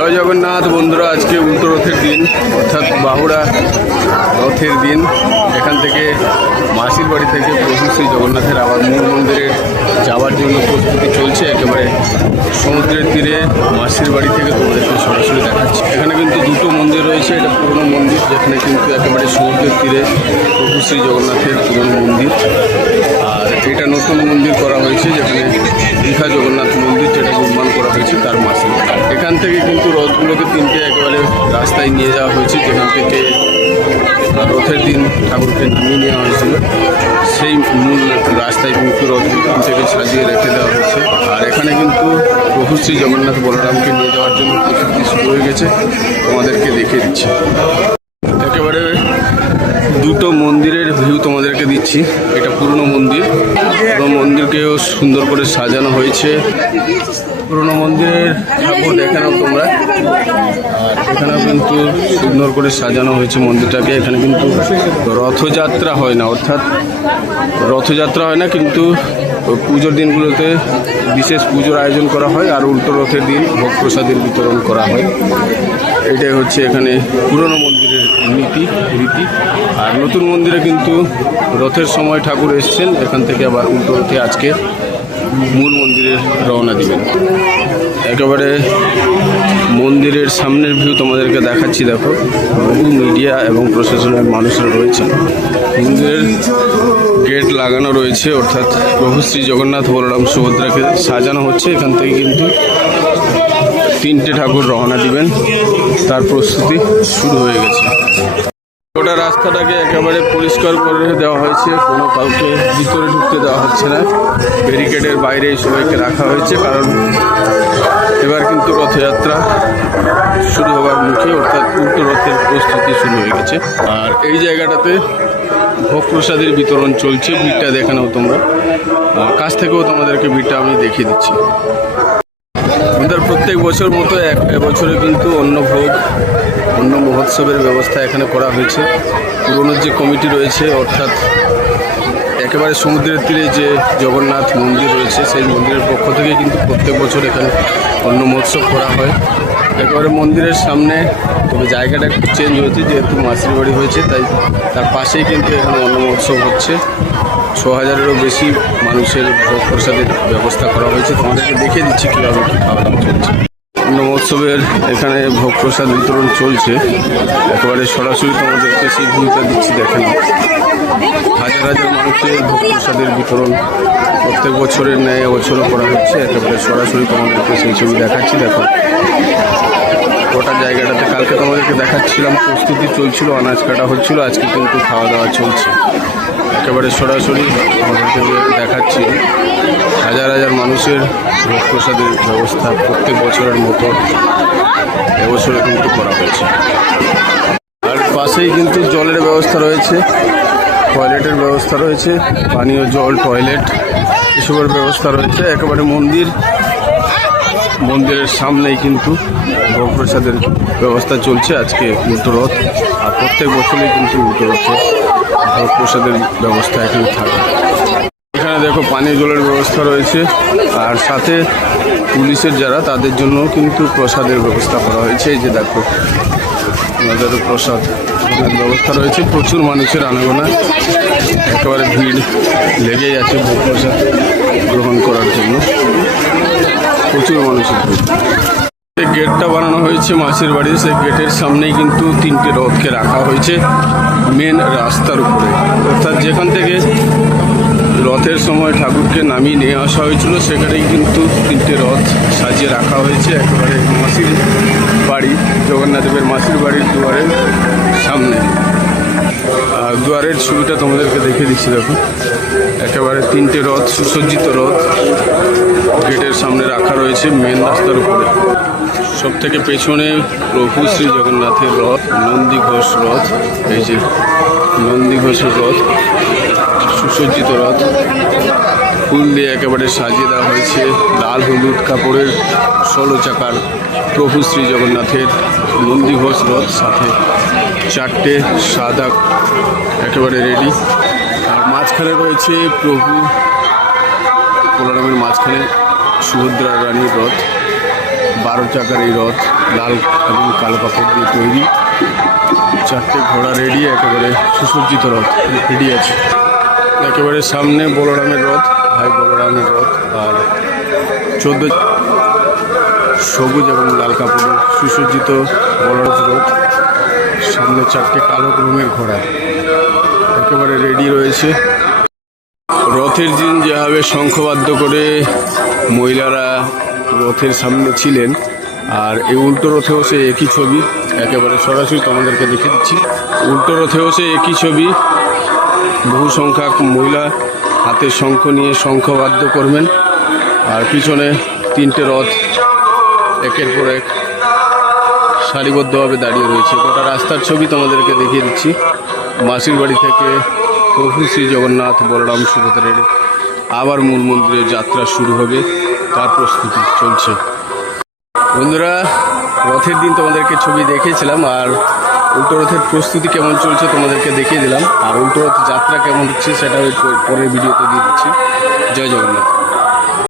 জয় জগন্নাথ বন্ধুরা, আজকে উল্টো রথের দিন অর্থাৎ বাহুড়া রথের দিন। এখান থেকে মাসির বাড়ি থেকে প্রভু শ্রী জগন্নাথের আবার মূল মন্দিরে যাওয়ার জন্য প্রস্তুতি চলছে। একেবারে সমুদ্রের তীরে মাসির বাড়ি থেকে তোমাদেরকে সরাসরি দেখাচ্ছি। এখানে কিন্তু দুটো মন্দির রয়েছে। এটা পুরনো মন্দির, যেখানে কিন্তু একেবারে সমুদ্রের তীরে প্রভু শ্রী জগন্নাথের পুরনো মন্দির। আর এটা নতুন মন্দির করা হয়েছে, যেখানে দীঘা জগন্নাথ মন্দির যেটা নির্মাণ করা হয়েছে তার মাসির বাড়ি। এখান থেকে কিন্তু রথগুলোকে তিনটে একেবারে রাস্তায় নিয়ে যাওয়া হয়েছে, যেখান থেকে রথের দিন ঠাকুরকে নামিয়ে নেওয়া হয়েছিল। সেই মূল রাস্তায় কিন্তু রথগুলো থেকে সাজিয়ে রেখে দেওয়া হয়েছে। আর এখানে কিন্তু প্রভু শ্রী জগন্নাথ বলরামকে নিয়ে যাওয়ার জন্য প্রস্তুতি শুরু হয়ে গেছে, তোমাদেরকে দেখিয়ে দিচ্ছি। একেবারে দুটো মন্দিরের ভিউ তোমাদেরকে দিচ্ছি। এটা পুরনো মন্দির, পুরো মন্দিরকেও সুন্দর করে সাজানো হয়েছে। পুরনো মন্দিরের ঠাকুর দেখে নাও তোমরা। আর এখানেও কিন্তু সুন্দর করে সাজানো হয়েছে মন্দিরটাকে। এখানে কিন্তু রথযাত্রা হয় না, অর্থাৎ রথযাত্রা হয় না, কিন্তু পুজোর দিনগুলোতে বিশেষ পুজোর আয়োজন করা হয়। আর উল্টো রথের দিন ভোগ প্রসাদের বিতরণ করা হয়। এটাই হচ্ছে এখানে পুরনো মন্দিরের রীতি। আর নতুন মন্দিরে কিন্তু রথের সময় ঠাকুর এসছেন, এখান থেকে আবার উল্টো রথে আজকে মূল মন্দিরে রওনা দিবেন। একেবারে মন্দিরের সামনের ভিউ তোমাদেরকে দেখাচ্ছি। দেখো, বহু মিডিয়া এবং প্রশাসনের মানুষরা রয়েছে। মন্দিরের গেট লাগানো রয়েছে, অর্থাৎ প্রভু শ্রী জগন্নাথ বলরাম সুভদ্রাকে সাজানো হচ্ছে। এখান থেকে কিন্তু তিনটে ঠাকুর রওনা দিবেন, তার প্রস্তুতি শুরু হয়ে গেছে। গোটা রাস্তাটাকে একেবারে পরিষ্কার করে দেওয়া হয়েছে, কোনো কাউকে ভিতরে ঢুকতে দেওয়া হচ্ছে না। ব্যারিকেডের বাইরে সবাইকে রাখা হয়েছে, কারণ এবার কিন্তু রথযাত্রা শুরু হওয়ার মুখে, অর্থাৎ উল্টো রথের প্রস্তুতি শুরু হয়ে গেছে। আর এই জায়গাটাতে ভোগ প্রসাদের বিতরণ চলছে। ভিড়টা দেখে নাও তোমরা, কাছ থেকেও তোমাদেরকে ভিড়টা আমি দেখিয়ে দিচ্ছি। আমাদের প্রত্যেক বছর মতো এবছরে কিন্তু অন্ন মহোৎসবের ব্যবস্থা এখানে করা হয়েছে। পুরনো যে কমিটি রয়েছে, অর্থাৎ একেবারে সমুদ্রের তীরে যে জগন্নাথ মন্দির রয়েছে, সেই মন্দিরের পক্ষ থেকে কিন্তু প্রত্যেক বছর এখানে অন্ন মহোৎসব করা হয়। একেবারে মন্দিরের সামনে, তবে জায়গাটা একটু চেঞ্জ হয়েছে, যেহেতু মাসির বাড়ি হয়েছে, তাই তার পাশেই কিন্তু এখানে অন্ন মহোৎসব হচ্ছে। 6000-এরও বেশি মানুষের ভোগ প্রসাদের ব্যবস্থা করা হয়েছে। তোমাদেরকে দেখিয়ে দিচ্ছি কীভাবে কী খাওয়া দাওয়া চলছে। অন্ন মহোৎসবের এখানে ভোগ প্রসাদ বিতরণ চলছে। একেবারে সরাসরি তোমাদেরকে সেই ভিউটা দিচ্ছি, দেখেন। হাজার হাজার মানুষের ভোগ প্রসাদের বিতরণ প্রত্যেক বছরের ন্যায় এবছরও করা হচ্ছে। একেবারে সরাসরি তোমাদেরকে সেই ছবি দেখাচ্ছি। দেখো, গোটা জায়গাটাতে কালকে তোমাদেরকে দেখাচ্ছিলাম প্রস্তুতি চলছিল, আনাজ কাটা হচ্ছিল। আজকে কিন্তু খাওয়া দাওয়া চলছে। একেবারে সরাসরি আমাদেরকে দেখাচ্ছি হাজার হাজার মানুষের ভোগ প্রসাদের ব্যবস্থা প্রত্যেক বছরের মতো এবছরে কিন্তু করা হয়েছে। আর পাশেই কিন্তু জলের ব্যবস্থা রয়েছে, টয়লেটের ব্যবস্থা রয়েছে, পানীয় জল, টয়লেট এসবের ব্যবস্থা রয়েছে। একেবারে মন্দিরের সামনেই কিন্তু ভোগ প্রসাদের ব্যবস্থা চলছে। আজকে উল্টো রথ, আর প্রত্যেক বছরই কিন্তু উল্টো রথে ভোগ প্রসাদের ব্যবস্থা এখানে থাকে। এখানে দেখো পানীয় জলের ব্যবস্থা রয়েছে, আর সাথে পুলিশের যারা, তাদের জন্য কিন্তু প্রসাদের ব্যবস্থা করা হয়েছে। এই যে দেখো, নজরে প্রসাদ ব্যবস্থা রয়েছে। প্রচুর মানুষের আনাগোনা, একেবারে ভিড় লেগেই আছে ভোগ প্রসাদ গ্রহণ করার জন্য। প্রচুর মানুষের ভিড়। গেটটা বানানো হয়েছে মাসির বাড়ি, সেই গেটের সামনেই কিন্তু তিনটে রথকে রাখা হয়েছে মেন রাস্তার উপরে, অর্থাৎ যেখান থেকে রথের সময় ঠাকুরকে নামিয়ে নিয়ে আসা হয়েছিল, সেখানেই কিন্তু তিনটে রথ সাজিয়ে রাখা হয়েছে একেবারে মাসির বাড়ি, জগন্নাথদেবের মাসির বাড়ির দুয়ারের সামনে। আর দুয়ারের ছবিটা তোমাদেরকে দেখে দিচ্ছি। দেখো, একেবারে তিনটে রথ, সুসজ্জিত রথ গেটের সামনে রাখা রয়েছে মেন রাস্তার উপরে। সব থেকে পেছনে প্রভু শ্রী জগন্নাথের রথ, নন্দীঘোষ রথ। এই যে নন্দীঘোষের রথ, সুসজ্জিত রথ, ফুল দিয়ে একেবারে সাজিয়ে দেওয়া হয়েছে। লাল হলুদ কাপড়ের 16 চাকার প্রভু শ্রী জগন্নাথের নন্দীঘোষ রথ, সাথে 4টে সাদা একেবারে রেডি। আর মাঝখানে রয়েছে প্রভু বলরামের মাঝখানে সুভদ্রা রানীর রথ, 12 চাকার এই রথ, লাল এবং কালো কাপড় দিয়ে তৈরি। 4টে ঘোড়া রেডি, একেবারে সুসজ্জিত রথ রেডি আছে। একেবারে সামনে বলরামের রথ, ভাই বলরামের রথ, আর 14 সবুজ এবং লাল কাপড়ের সুসজ্জিত বলরাম রথ। সামনে 4টে কালো রঙের ঘোড়া একেবারে রেডি রয়েছে। রথের দিন যেভাবে শঙ্খবাদ্য করে মহিলারা রথের সামনে ছিলেন, আর এই উল্টো রথেও সে একই ছবি, একেবারে সরাসরি তোমাদেরকে দেখে দিচ্ছি। উল্টো রথেও সে একই ছবি, বহু সংখ্যক মহিলা হাতে শঙ্খ নিয়ে শঙ্খবাদ্য করবেন, আর পিছনে 3টে রথ একের পর এক সারিবদ্ধভাবে দাঁড়িয়ে রয়েছে। গোটা রাস্তার ছবি তোমাদেরকে দেখিয়ে দিচ্ছি। মাসির বাড়ি থেকে প্রভু শ্রী জগন্নাথ বলরাম সুভদ্রের আবার মূল মন্দিরে যাত্রা শুরু হবে, তার প্রস্তুতি চলছে। বন্ধুরা, রথের দিন তোমাদেরকে ছবি দেখিয়েছিলাম, আর উল্টো রথের প্রস্তুতি কেমন চলছে তোমাদেরকে দেখিয়ে দিলাম, আর উল্টো রথ যাত্রা কেমন হচ্ছে সেটা পরের ভিডিওতে দিয়ে দিচ্ছি। জয় জগন্নাথ।